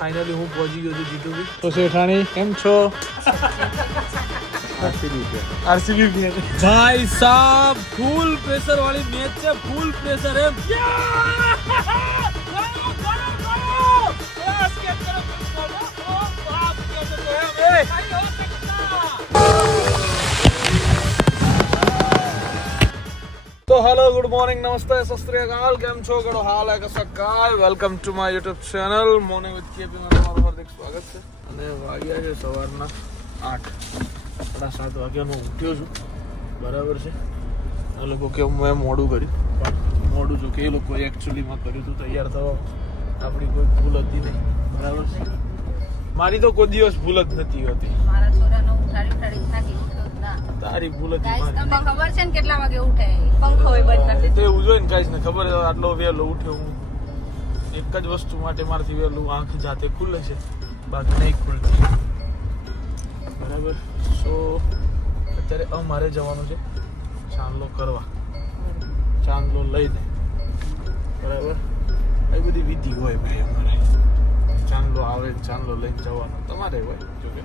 Finally હું પહોંચી ગયો છું જીતુભાઈ. તો શેઠાણી કેમ છો? આરસીબી ભાઈ સાહેબ ફૂલ પ્રેશર વાળી મેચ છે, ફૂલ પ્રેશર એમ. तो हेलो गुड मॉर्निंग नमस्ते सत श्री अकाल केम छो कड़ो हाल है कसा काय welcome to my YouTube channel morning with KP में તમારું હાર્દિક સ્વાગત છે. અને વાગ્યા છે સવારના 8 7:30 વાગ્યાનો ઉઠ્યો છું બરાબર છે. આ લોકો કે મેં મોડું કર્યું પણ મોડું જો કે એ લોકો એક્ચ્યુઅલી માં કર્યું હતું તૈયાર થવા આપણી કોઈ ભૂલ હતી નહીં બરાબર છે. મારી તો કોઈ દિવસ ભૂલ જ નથી હોતી. મારા છોરાનો ઉઠાડી થાકી ઉઠ્યો ના તારી ભૂલ હતી મારી. તમને ખબર છે ને કેટલા વાગે ઉઠે? પંખો હોય બંધ કરી દીધો. તે ઉજોય ને કાંઈ ને ખબર આટલો વહેલો ઉઠ્યો હું એક જ વસ્તુ માટે મારથી વહેલું આંખ જાતે ખુલે છે બાકી નહીં ખુલતી બરાબર. સો અત્યારે અમારે જવાનું છે ચાંદલો કરવા, ચાંદલો લઈને બરાબર. એ બધી વિધિ હોય ભાઈ અમારે. ચાંદલો આવે ચાંદલો લઈને જવાનો તમારે હોય જોકે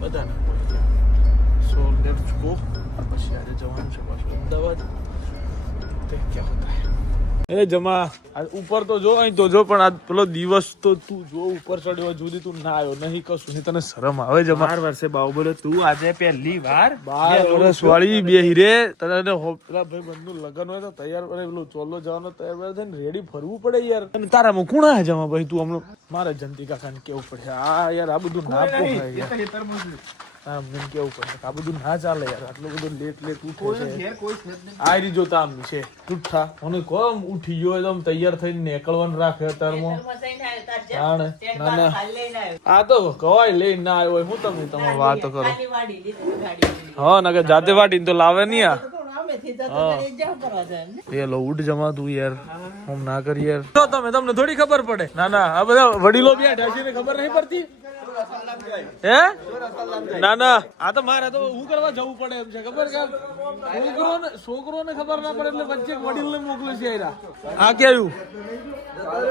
બધાને હોય. So let's go. પછી આજે જવાનું છે પાછું અમદાવાદ. તે ક્યાં હોતા હે એ જમા ઉપર તો જો અહીં તો જો પણ આ પેલો દિવસ તો તું જો ઉપર ચડ્યો જુદી તું ના આવ્યો નહીં કશું નહીં તને શરમ આવે જમા? 12 વર્ષે બાહુબલી તું આજે પહેલી વાર 12 વર્ષ વાળી બે હીરે તને પેલા ભાઈ બંધનું લગન હોય તો તૈયાર કરે પેલું ચોલો જવાનો તૈયાર થઈને રેડી ફરવું પડે યાર. અને તારામાં કોણ હે જમા ભાઈ? તું હમણાં મારે જંતી કાકાને કેવું પડે આ યાર આ બધું ના પોખાય હા મને કેવું પડે આ બધું ના ચાલે યાર. આટલું બધું લેટ ઉઠો છે આ રી જોતા આમ છે ઉઠા મને કોમ ઉઠી ગયો એકદમ તૈયાર થઈને નીકળવાનું રાખે અત્યારમાં. ના ના આ તો કવાય લઈને ના આવ્યો હોય હું તમે તમારે વાતો કરો. હા ના કે જાતે વાટીને તો લાવે નહીં આ. પેલો ઉઠ જમા તું યાર હું ના કરી યાર. તો તમને થોડી ખબર પડે? ના ના આ બધા વડીલો બેઠા છે ખબર નહીં પડતી હે? ના ના આ તો મારે તો હું કરવા જવું પડે એમ છે ખબર કે છોકરોને ખબર ના પડે એટલે વચ્ચે વડીલને મોકલે છે. આ કેવું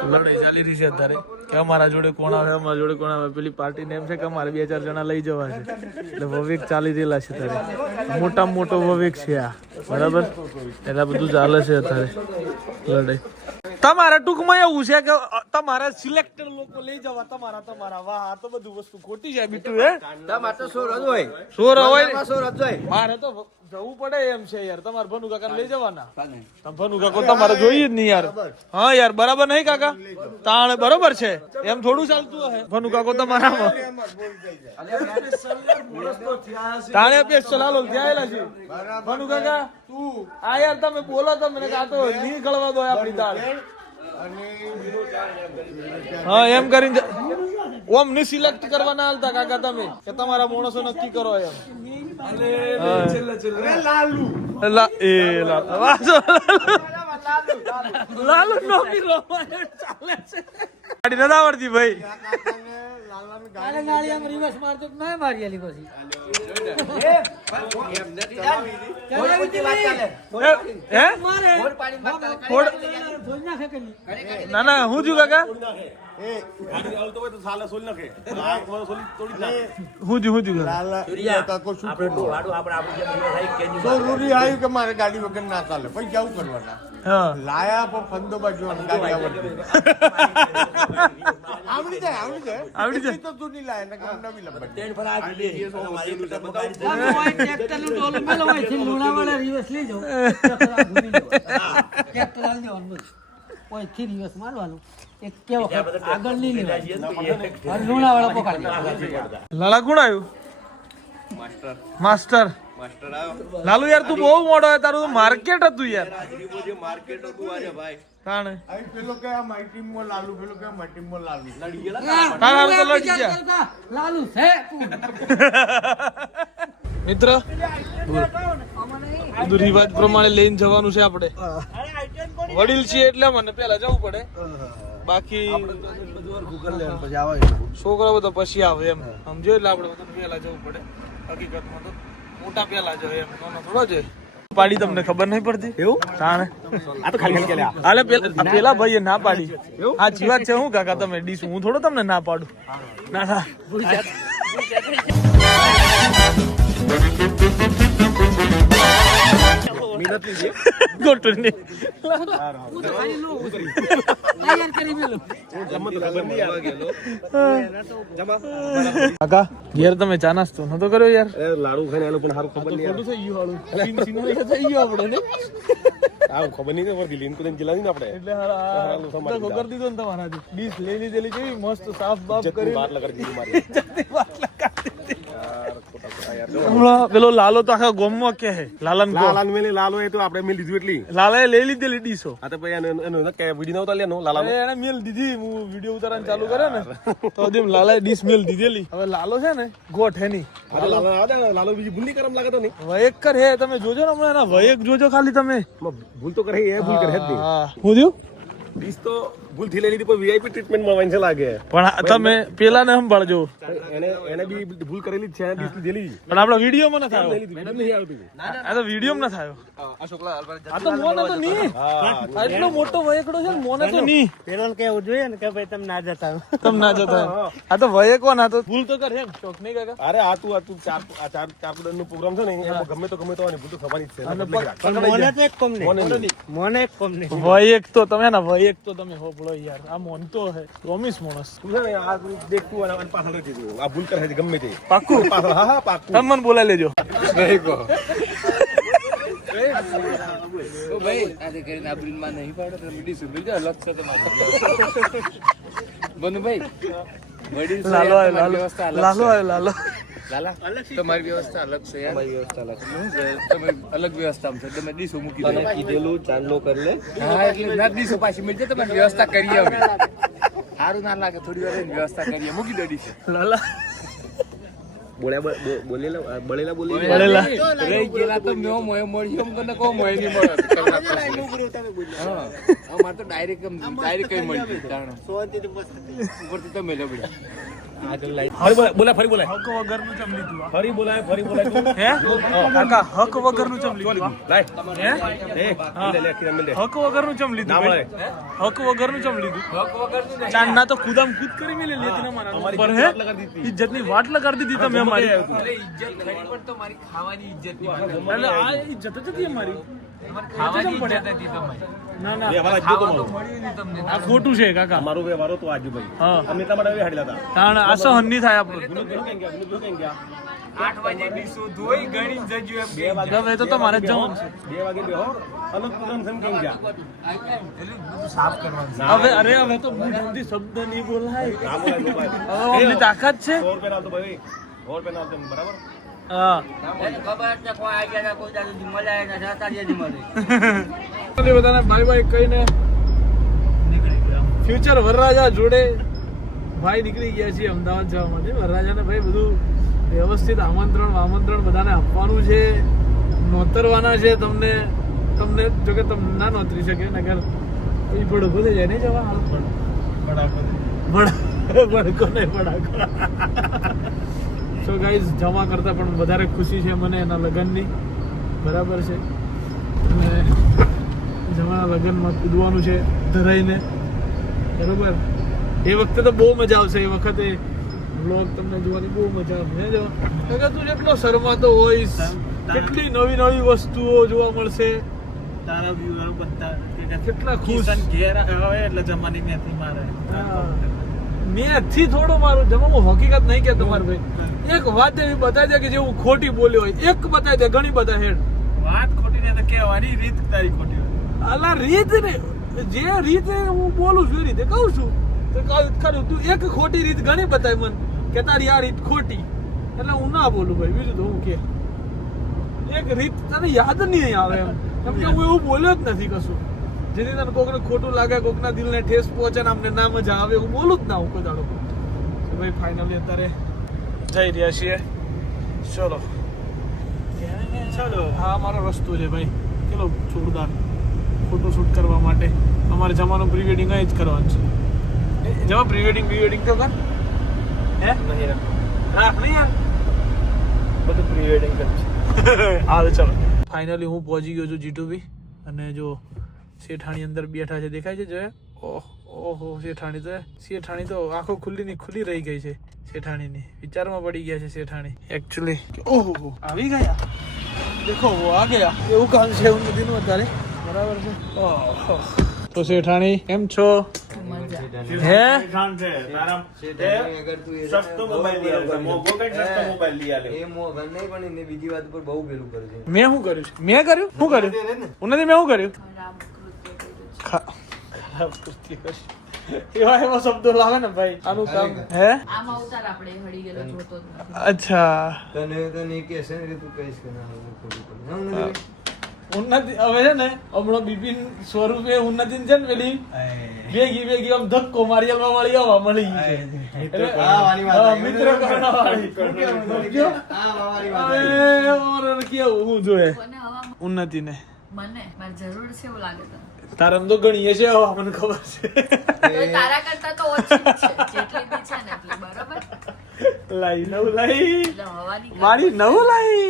લડાઈ ચાલી રહી છે અત્યારે કે અમારા જોડે કોણ આવે અમારા જોડે કોણ આવે. પેલી પાર્ટી ને એમ છે કે અમારે 2-4 જણા લઈ જવા છે એટલે વવેક ચાલી રહેલા છે અત્યારે. મોટામાં મોટો વવેક છે આ બરાબર. એટલે બધું ચાલે છે અત્યારે લડાઈ. તમારા ટૂંકમાં એવું છે કે તમારા સિલેક્ટેડ લોકો લઈ જવા તમારા વાહ આ તો બધું વસ્તુ ખોટી છે બીટું હે. તમારે તો સોર હોય મારે તો જવું પડે એમ છે યાર. તમારે ભનુ કાકા લઈ જવાના. ભનુ કાકો તમારે જોઈએ જ નહીં યાર. હા યાર બરાબર નહીં કાકા તાણ બરોબર છે એમ થોડું ચાલતું હે. ભનુ કાકો તમારા તાણે પેસ્ટ લાલો થયેલા છે ભનુ કાકા તું આ યાર તમે બોલો તમે આ તો નહીં ગળવા દો આપણી દાળ. હા એમ કરીને ઓમ ની સિલેક્ટ કરવા ના હાલતા કાકા તમે કે તમારા માણસો નક્કી કરો એમ. લાલુ નોકી ચાલે છે ગાડી નથી આવડતી ભાઈ. ના ના હું છું કાકા મારે ગાડી વગર ના ચાલે પછી કેવું કરવાના લાયા પણ ફંદો બાજુ આવડી જાય તો તું નહીં લાયા નવી લંબાઈ લાલા કોણ આવ્યું? માસ્ટર લાલુ યાર તું બહુ મોડો હોય તારું માર્કેટ હતું યાર. માર્કેટ હતું આજે ભાઈ તાણે પેલો કે આ મારી ટીમમાં લાલુ પેલો કે મારી ટીમમાં લાલુ લાલુ છે મિત્ર બધું રિવાજ પ્રમાણે લઈને જવાનું છે આપણે. વડીલ છીએ એટલે મને પેલા જવું પડે બાકી છોકરા બધા પછી આવે એમ સમજો એટલે આપણે બધા પેલા જવું પડે. હકીકતમાં તો મોટા પેલા જાય એમ નાના થોડા જાય. પાડી તમને ખબર નહીં પડતી એવું તાણે આ તો ખાલી કે લ્યા આલે પેલા ભાઈએ ના પાડી સાચી વાત છે હું કાકા તમે ડીશ હું થોડો તમને ના પાડું ના ના મહેનત લીધી ગોટું ને કાકા ઘેર તમે ચા નાસ્તો નતો કર્યો યાર લાડુ ખાઈને એનું પણ સારું ખબર નહીં ખોટું થઈ ગયું હાલું થઈ ગયું આપણે ને આ ખબર નહીં પડતી લીન કુદન જિલ્લા ને આપણે એટલે હારા કરી દીધો ને તમારાથી ડીશ લઈ લીધેલી કેવી મસ્ત સાફ બાફ કરી વાત લગાડી દીધી મારી હમણાં પેલો લાલો તો આખા ગોમમાં કે હે લાલન કો લાલાન મેલે લાલો એ તો આપણે મેલ લીધું એટલી લાલાએ લઈ લીધેલી ડીશો આ તો ભાઈ એનો કે વિડિયો નહોતા લેનો લાલા અરે એને મેલ દીધી હું વિડિયો ઉતારવાનું ચાલુ કર્યો ને તો દેમ લાલાએ ડીશ મેલ દીધેલી હવે લાલો છે ને ગોઠ હે ની લાલો બીજી ભૂલ નહીં કરમ લાગતો નહીં વયક કર હે તમે જોજો ને હમણાં એના વયક જોજો ખાલી તમે ભૂલ તો કરે એ ભૂલ કરે જ નહીં હા હું થયું ડીશ તો ભૂલ થી લઈ લીધી પણ વીઆઈપી ટ્રીટમેન્ટ મળવાની છે લાગે પણ તમે પેલા ને સંભાળજો એને બી ભૂલ કરેલી જ છે ડીશ લીધેલી પણ આપણા વિડીયોમાં ન થયો મેડમ નહીં આવતી આ તો વિડીયોમાં ન થયો આ તો મોને તો નહીં એટલો મોટો વયકડો છે ને મોને તો નહીં પેલો કેવું જોઈએ ને કે ભાઈ તમે ના જતા તમ ના જતા આ તો વયકો ના તો ભૂલ તો કરે એમ શોખ નહીં કાકા અરે આ તું ચાર નો પ્રોગ્રામ છે ને એમાં ગમે તો ભૂલ તો થવાની જ છે મોને તો એક કોમ નહીં મોને એક કોમ નહીં વયક તો તમે ના વયક તો તમે હોપળો યાર આ મોન તો હે પ્રોમિસ મોણસ તું છે ને આ દેખ તું અને પાછળ રહી જજો આ ભૂલ કરે છે ગમે તે પાક્કું પાછળ હા પાક્કું તમે મને બોલાવી લેજો નહીં કહો ભાઈ આજે કરીને આ બિલ માં નહીં પાડો તમે ડીશ મિલ જાવ લક્ષ તમારે બનુ ભાઈ વડીલ લાલો આવ્યો લાલો લાલો લાલા તમારી વ્યવસ્થા અલગ છે યાર તમારી વ્યવસ્થા અલગ છે તમે અલગ વ્યવસ્થામાં છે તમે ડીશો મૂકી દો કીધેલું ચાંદલો કરી લે હા એટલે ના ડીશો પાછી મળજે તમારી વ્યવસ્થા કરીએ હવે સારું ના લાગે થોડી વાર વ્યવસ્થા કરીએ મૂકી દો ડીશ લાલા બળેલા બળેલા રહી ગયેલા તો મેં મોય મળ્યો એમ કને કહો મોય નહીં મળે હા અમાર તો ડાયરેક્ટ કઈ મળી ગયું કારણ ઉપરથી તો મેલો પડ્યા બોલા ફરી બોલાય હક વગરનું ચમ લીધું ફરી બોલાય તું હે કાકા હક વગરનું ચમ લીધું લાય હે લે મિલ દે હક વગરનું ચમ લીધું ના મળે હક વગરનું ચમ લીધું ચાંદના તો ખુદામ ખુદ કરી મેલે લેતી ના મારા પર હે ઇજ્જતની વાટ લગાડી દીધી તમે અમારી ઇજ્જત ખરી પણ તો મારી ખાવાની ઇજ્જત ની એટલે આ ઇજ્જત જ હતી અમારી ખાવાની ઇજ્જત હતી તમારી ના ના ખાવા તો મળ્યું નહીં તમને આ ખોટું છે કાકા અમારો વ્યવહારો તો આજુ ભાઈ હા અમે એટલા માટે હાડેલા હતા તાણ આ સહન નહીં થાય આપણું 8 વાગે ડીશો ધોઈ ગણી જજો એમ કે હવે તો તમારે જ જવાનું છે 2 વાગે બેહો અલગ પ્રોગ્રામ સમ કેમ ગયા સાફ કરવાનું હવે અરે હવે તો બહુ જલ્દી શબ્દ નહીં બોલાય ના બોલાય ભાઈ હવે આપણી તાકાત છે 100 રૂપિયા આવતો ભાઈ 100 રૂપિયા આવતો બરાબર હા ખબર છે કોઈ આ ગયા કોઈ દાદી મળ્યા ના જાતા જ મળે બધાને બાય બાય કહીને ફ્યુચર વરરાજા જોડે ભાઈ નીકળી ગયા છીએ અમદાવાદ જવા માટે વરરાજાને ભાઈ બધું વ્યવસ્થિત આમંત્રણ બધાને આપવાનું છે નોતરવાના છે તમને જોકે તમને ના નોતરી શકે નગર એ બડકો થઈ જાય નહીં જવા બડકો નહીં બડાકો સો ગાઈઝ જમા કરતા પણ વધારે ખુશી છે મને એના લગ્નની બરાબર છે અને જમાના લગ્નમાં કૂદવાનું છે ધરાઈને બરોબર એ વખતે તો બહુ મજા આવશે એ વખતે વ્લોગ તમને જોવાની બહુ મજા આવશે જો તું જેટલો શરમાતો હોઈશ કેટલી નવી વસ્તુઓ જોવા મળશે તારા વ્યૂઅર બધા કેટલા ખુશ ઘેર આવે એટલે જમાની મેથી મારે મેથી થોડો મારું જમા હું હકીકત નહીં કે તમારે ભાઈ એક વાત એવી બતાવી દે કે જે હું ખોટી બોલ્યો હોય એક બતાવી દે ઘણી બધા હેડ વાત ખોટી ને તો કહેવાની રીત તારી ખોટી હોય અલા રીત ને જે રીતે હું બોલું છું એ રીતે કહું છું તો ખરું તું એક ખોટી રીત ઘણી બતાવી મને કે તારી આ રીત ખોટી એટલે હું ના બોલું ભાઈ બીજું તો હું કે એક રીત તને યાદ નહીં આવે એમ કેમ કે હું એવું બોલ્યો જ નથી કશું જેથી તને કોકને ખોટું લાગે કોકના દિલને ઠેસ પહોંચે ને અમને ના મજા આવે હું બોલું જ ના હું કોઈ દાડો ભાઈ ફાઇનલી અત્યારે જઈ રહ્યા છીએ ચલો હા અમારો રસ્તો છે ભાઈ ચલો જોરદાર ફોટો શૂટ કરવા માટે અમારે જવાનું પ્રી વેડિંગ અહીં જ કરવાનું છે જવા પ્રી વેડિંગ તો કર હે રાખ નહીં યાર બધું પ્રી વેડિંગ કર હાલ ચલો ફાઇનલી હું પહોંચી ગયો છું G2B અને જો શેઠાણી અંદર બેઠા છે દેખાય છે જોયે ઓહો શેઠાણી તો આંખો ખુલ્લી રહી ગઈ છે શેઠાણીની વિચારમાં પડી ગયા છે શેઠાણી એકચ્યુઅલી ઓહો આવી ગયા દેખો વો આ ગયા એવું કામ છે ઉન્નતિનું અત્યારે બરાબર છે ઓહો તો શેઠાણી કેમ છો હે મેં શું કર્યું ઉન્નતિ મેં શું કર્યું ખરાબ કૃત્ય એવા શબ્દો લાવે ને ભાઈ આનું કામ હે આમ અવતાર આપણે હળી ગયેલો જોતો જ નથી. અચ્છા તને કે છે ને તું કહીશ કે ના ઉન્નતિ હવે છે ને હમણાં બિપિન સ્વરૂપે ઉન્નતિ છે ને પેલી ભેગી આમ ધક્કો મારી આલવા વાળી આવવા મળી ગઈ છે એટલે મિત્ર કરવા વાળી કેવું હું જોયે કોને હવા ઉન્નતિને મને મારી જરૂર છે એવું લાગે તને તારે એમ તો ગણીએ છે હવા મને ખબર છે તો તારા કરતા તો ઓછી જ છે જેટલી બી છે ને એટલી બરાબર લાઈ નવ લાઈ એટલે હવાની મારી નવ લાઈ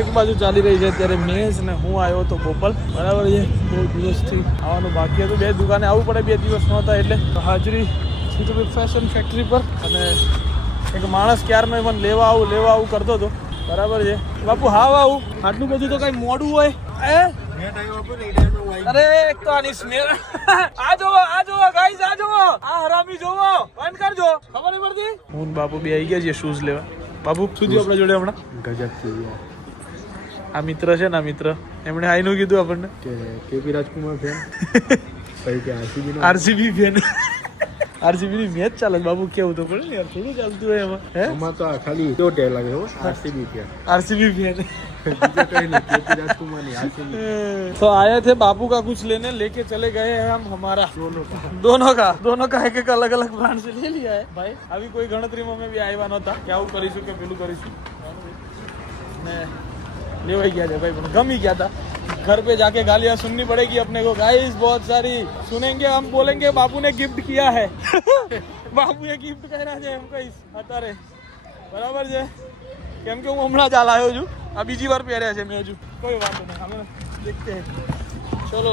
એક બાજુ ચાલી રહી છે અત્યારે મેચ ને હું આવ્યો તો બોપલ બરાબર છે બહુ દિવસથી આવવાનું બાકી હતું બે દુકાને આવવું પડે 2 દિવસ નહોતા એટલે હાજરી સીધું ફેશન ફેક્ટરી પર અને એક માણસ ક્યારનો મને લેવા આવું કરતો હતો બરાબર છે બાપુ હાવ આવું આટલું બધું તો કઈ મોડું હોય અરે એક તો આની સ્મેલ આ જોવો ગાઈસ આ જોવો આ હરામી જોવો બંધ કરજો ખબર નહીં પડતી હું ને બાપુ બે આવી ગયા છે શૂઝ લેવા બાપુ સુધી આપણા જોડે હમણાં ગજબ થઈ ગયા આ મિત્ર છે ને આ મિત્ર એમણે આઈનું કીધું આપણને કેપી રાજકુમાર ફેન કઈ કે આરસીબી ફેન આરસીબી ની મેચ ચાલે બાબુ કેવું તો પડે ને યાર થોડું ચાલતું હોય એમાં હે એમાં તો ખાલી તો ટેલ લાગે હો આરસીબી ફેન आरसीबी फैन બીજું કઈ નહીં કેપી રાજકુમાર ની આરસીબી तो आए थे बापू का कुछ लेने लेके चले गए हैं हम हमारा दोनों का एक अलग अलग ब्रांड से ले लिया है भाई अभी कोई गणतरी में भी आया नहोता क्या હું કરીશું કે પેલું કરીશું ને લેવાઈ ગયા છે भाई પણ ગમી ગયા था घर पे जाके गालियां सुननी पड़ेगी अपने को गाइस बहुत सारी सुनेंगे हम बोलेंगे बापू ने गिफ्ट किया है बापू ये गिफ्ट कह रहा है हम कहीं અત્યારે બરાબર છે કેમ કે હું હમણાં જ આવ્યો છું આ બીજી વાર પહેર્યા છે મેં હજુ કોઈ વાંધો નહીં અમે દેખતે હૈ ચલો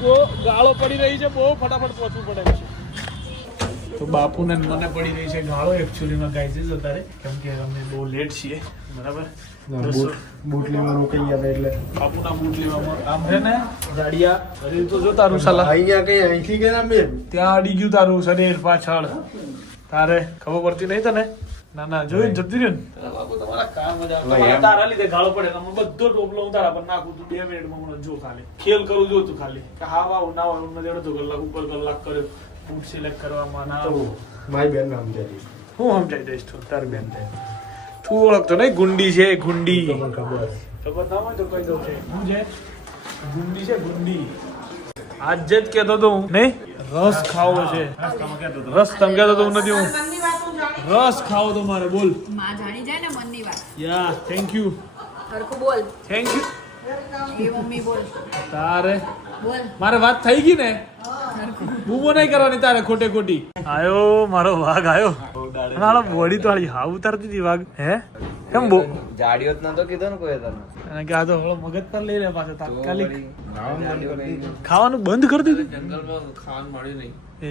બહુ ગાળો પડી રહી છે બહુ ફટાફટ પહોંચવું પડે છે તો બાપુને મને પડી રહી છે ગાળો એકચ્યુઅલીમાં ગાઈઝ અત્યારે કેમ કે અમે બહુ લેટ છીએ બરાબર બૂટ લેવા રોકાઈ ગયા હતા એટલે બાપુના બૂટ લેવામાં આમ છે ને જાડિયા હજી તો જો તારું સાલા અહીંયા કઈ અહીંથી ગયા બે ત્યાં અડી ગયું તારું શરીર પાછળ તારે ખબર પડતી નહીં તને ના જોઈ જતી રહ્યું ને બાપુ તમારા કામ જ તારા લીધે ગાળો પડે તમે બધો ટોપલો હું તારા પર નાખું તું 2 મિનિટમાં મને જો ખાલી ખેલ કરું જો તું ખાલી કે હા વાવ ના હોય મને અડધો કલાક ઉપર કલાક કર્યો બૂટ સિલેક્ટ કરવામાં ના મારી બેન નામ જાય હું સમજાઈ દઈશ તું તારી બેન તું ઓળખતો નહીં ગુંડી છે ગુંડી ખબર ખબર ના હોય તો કહી દઉં છે હું છે ગુંડી છે ગુંડી આજ જ કહેતો તો હું નહીં રસ ખાવો છે રસ તમે કહેતો તો નથી હું રસ ખાવો તો મારે બોલ માં જાણી જાય ને મનની વાત યા થેન્ક યુ હરખું બોલ થેન્ક યુ એ મમ્મી બોલ તારે બોલ મારે વાત થઈ ગઈ ને બૂમો નહીં કરવાની તારે ખોટી આયો મારો વાઘ આયો હાલો બોડી તો હાલી હાવ ઉતારતી હતી વાઘ હે કેમ બો જાડિયો જ નતો કીધો ને કોઈ તને અને કે આ તો હળો મગજ પર લઈ લે પાછો તાત્કાલિક ખાવાનું બંધ કરી દીધું જંગલમાં ખાવાનું મળ્યું નહીં એ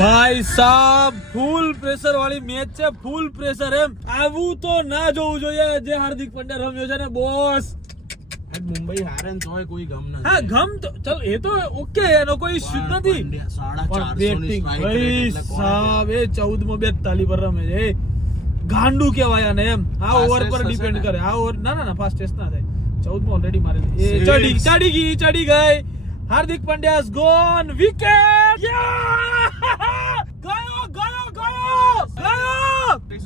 ભાઈ સાહેબ ફૂલ પ્રેશર વાળી મેચ છે ફૂલ પ્રેશર એમ આવું તો ના જોવું જોઈએ જે હાર્દિક પંડ્યા રમ્યો છે ને બોસ મુંબઈ હારે ને તોય કોઈ ગમ નથી હા ગમ તો ચલ એ તો ઓકે એનો કોઈ ઇશ્યુ નથી પણ બેટિંગ ભાઈ સાહેબ એ 14 માં 42 પર રમે છે એ ગાંડું કહેવાય આને એમ આ ઓવર પર ડિપેન્ડ કરે આ ઓવર ના ફાસ્ટ ટેસ્ટ ના થાય 14 માં ઓલરેડી મારેલી એ ચડી ગઈ Hardik Pandya is gone wicket ગયો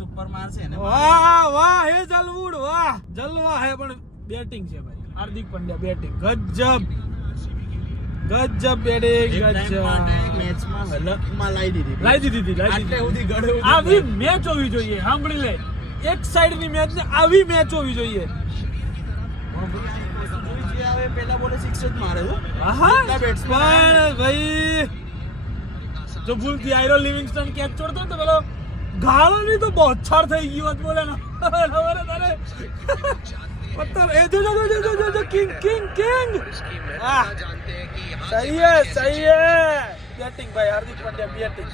સુપર મારશે ને વાહ હે જલવુડ વાહ જલવા હે પણ બેટિંગ છે ભાઈ હાર્દિક પંડ્યા બેટિંગ ગજબ બેટિંગ ગજબ મેચમાં હલકમાં લાવી દીધી આવી મેચ હોવી જોઈએ સાંભળી લે એક સાઈડ ની મેચ ને આવી મેચ હોવી જોઈએ પેલા બોલે 6 જ મારે પણ ભાઈ જો ભૂલથી આયરો લિવિંગસ્ટન કેચ છોડતો તો પેલો ગાળો નહીં તો બોછાર થઈ ગયો હોત બોલે ને ખબર હે તારે પત્તર એ જો કિંગ વાહ સહી હે બેટિંગ ભાઈ હાર્દિક પંડ્યા બેટિંગ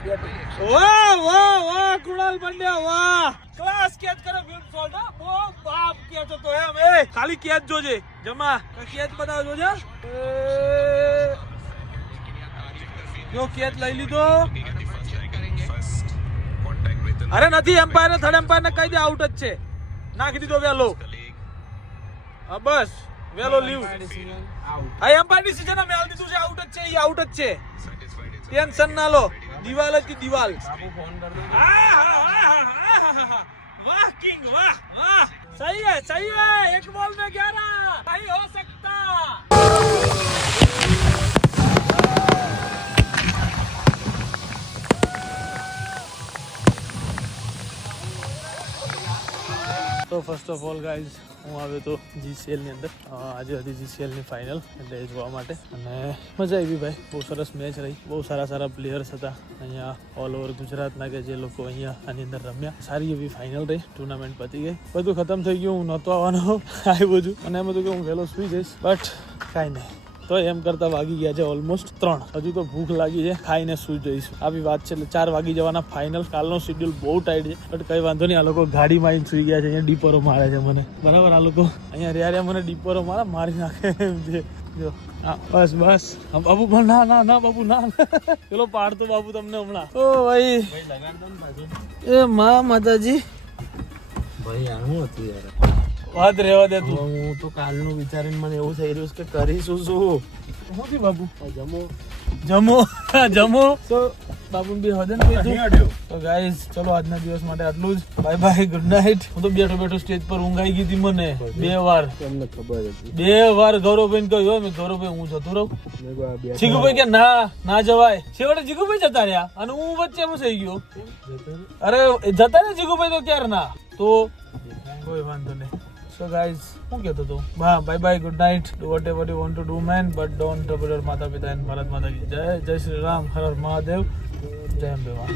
વાહ કૃણાલ પંડ્યા વાહ ક્લાસ કેચ કરે ફિલ્મ શોટ બહુ બાપ કેચ હતો એમ એ ખાલી કેચ જોજે જમા કેચ બતાવ જોજે જો કેચ લઈ લીધો અરે નથી એમ્પાયર થર્ડ એમ્પાયર ને કહી દે આઉટ જ છે નાખી દીધો વેલો હા બસ વેલો લીવ આ એમ્પાયર ડિસિઝન મેં આલ દીધું છે આઉટ જ છે એ આઉટ જ છે ટેન્શન ના લો દીવાલ જ की દીવાલ वाह किंग वाह सही है एक बॉल में 11 नहीं हो सकता તો ફર્સ્ટ ઓફ ઓલ ગાઈઝ હું આવ્યો તો જીસીએલ ની અંદર આજે હતી જીસીએલ ની ફાઇનલ એટલે એ જોવા માટે અને મજા આવી ભાઈ બહુ સરસ મેચ રહી બહુ સારા પ્લેયર્સ હતા અહીંયા ઓલ ઓવર ગુજરાતના કે જે લોકો અહીંયા આની અંદર રમ્યા સારી એવી ફાઇનલ રહી ટુર્નામેન્ટ પતી ગઈ બધું ખતમ થઈ ગયું હું નહોતો આવવાનો આવ્યો છું અને એમ હતું કે હું વહેલો સુઈ જઈશ બટ કાંઈ નહીં તો એમ કરતા વાગી ગયા છે ઓલમોસ્ટ 3 હજુ તો ભૂખ લાગી છે ખાઈને સુઈ જઈશું આવી વાત છે એટલે 4 વાગી જવાના ફાઇનલ કાલનો શેડ્યુલ બહુ ટાઈટ છે બટ કઈ વાંધો નહીં આ લોકો ગાડીમાં આવીને સુઈ ગયા છે અહીંયા ડીપરો મારે છે મને બરાબર આ લોકો અહીંયા રહ્યા મને ડીપરો મારી નાખે એમ છે જો બસ બાબુ ના બાબુ ના પેલો પાડતો બાબુ તમને હમણાં ઓ ભાઈ એ માતાજી ભાઈ આનું હતું યાર વાત રહેવા દે તું હું તો કાલનું વિચારીને મને એવું થઈ રહ્યું છે કે કરીશું શું શું બાબુ જમો જમો તો બાબુ બી હદન તો ગાઈઝ ચલો આજના દિવસ માટે આટલું જ બાય ગુડ નાઇટ હું તો બેઠો સ્ટેજ પર ઊંઘ આવી ગઈ હતી મને 2 વાર તમને ખબર હતી 2 વાર ગૌરવભાઈ કહ્યું મેં ગૌરવભાઈ હું જતો રહું જીગુભાઈ કે ના જવાય છેવટે જીગુભાઈ જતા રહ્યા અને હું વચ્ચે હું થઈ ગયો અરે જતા ને જીગુભાઈ તો ક્યારે ના તો કોઈ વાંધો નહીં So guys, હું કહેતો હતો bye good night do whatever you want to do man but don't trouble your માતા પિતા and ભારત માતા કી જય શ્રી રામ હર હર મહાદેવ જય અંબે માં